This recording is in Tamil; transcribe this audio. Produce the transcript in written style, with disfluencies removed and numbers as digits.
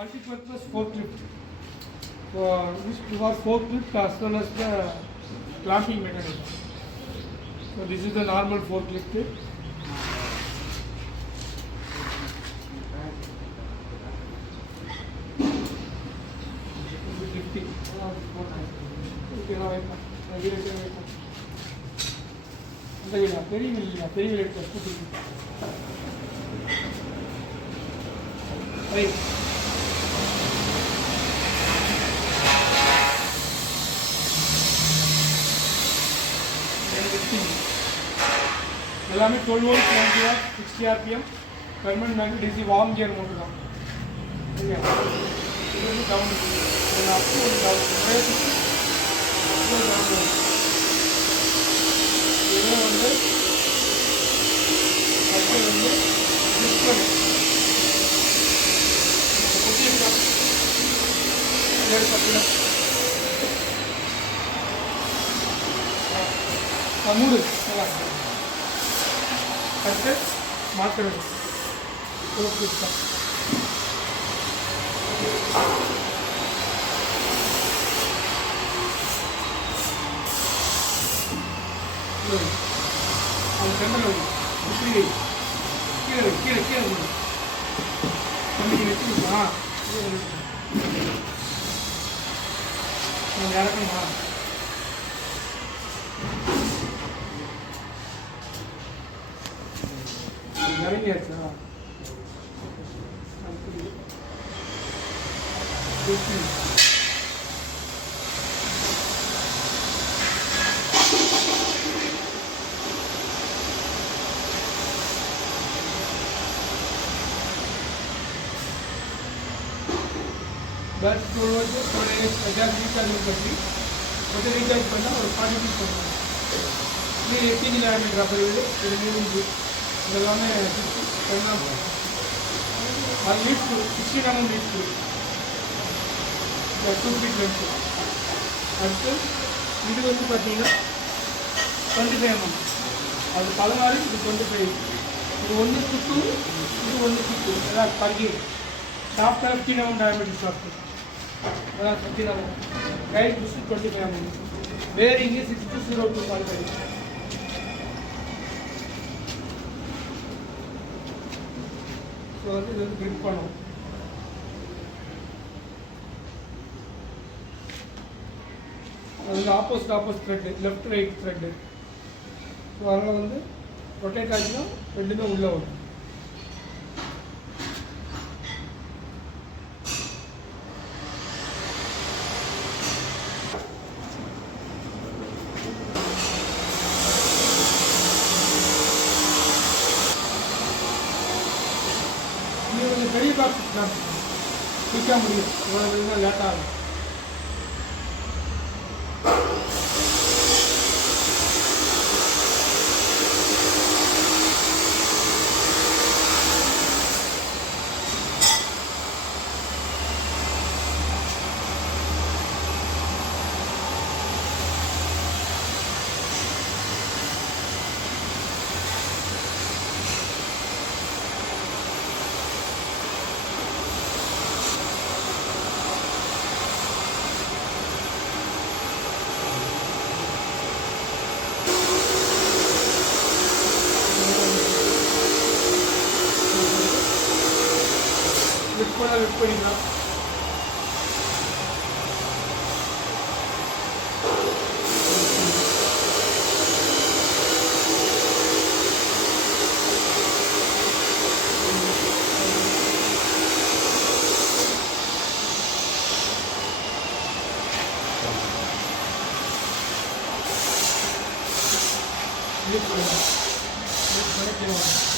multi-purpose forklift used for forklift as well as the clamping mechanism. So this is the normal forklift. பெரிய எல்லாமே 12 volt 20 watt 60 RPM permanent magnet DC worm gear motor தான். சரியா, இது வந்து டவுன் அப்டூ டவுன் இது வந்து அடுத்து வந்து டிஸ்பிளே குட்டியிருக்கா மூடு நல்லா அடுத்து மாற்றுறது அது சென்டரில் இப்படி கீழே கீழே கீழே தம்பிக்கு வச்சுருக்கலாம் இறக்கணுமா இறங்கியாச்சா பஸ் ரீசார்ஜ் பண்ணி கொஞ்சம் ரீசார்ஜ் பண்ணால் ஒரு 40 பண்ணுவோம். இது எத்தனை கிலோமீட்டர் அப்படி இது முடிஞ்சு இதெல்லாமே அது lead 16 mm lead 2 feet length. அடுத்து இது வந்து பார்த்தீங்கன்னா 25 mm, அது 16, இது 25, இது 1:2, இது 1:2, அதான் பர்கி ஷாஃப்ட் 15 mm டயமீட்டர் ஷாஃப்ட், அதான் 15 mm guide bush 25 mm, bearing 6202.5. So வந்து இது வந்து கிரிப் பண்ணும். அது வந்து opposite thread, left right thread. So அதனால் வந்து ரொட்டேட் ஆகிச்சுன்னா ரெண்டுமே உள்ளே வரும். கொஞ்சம் பெரிய பாக்ஸ் தான் விற்க முடியும், இவ்வளோ லேட் ஆகும். லிஃப்ட் பண்ணிக்கலாம். லிஃப்ட் பண்ணிக்கலாம்.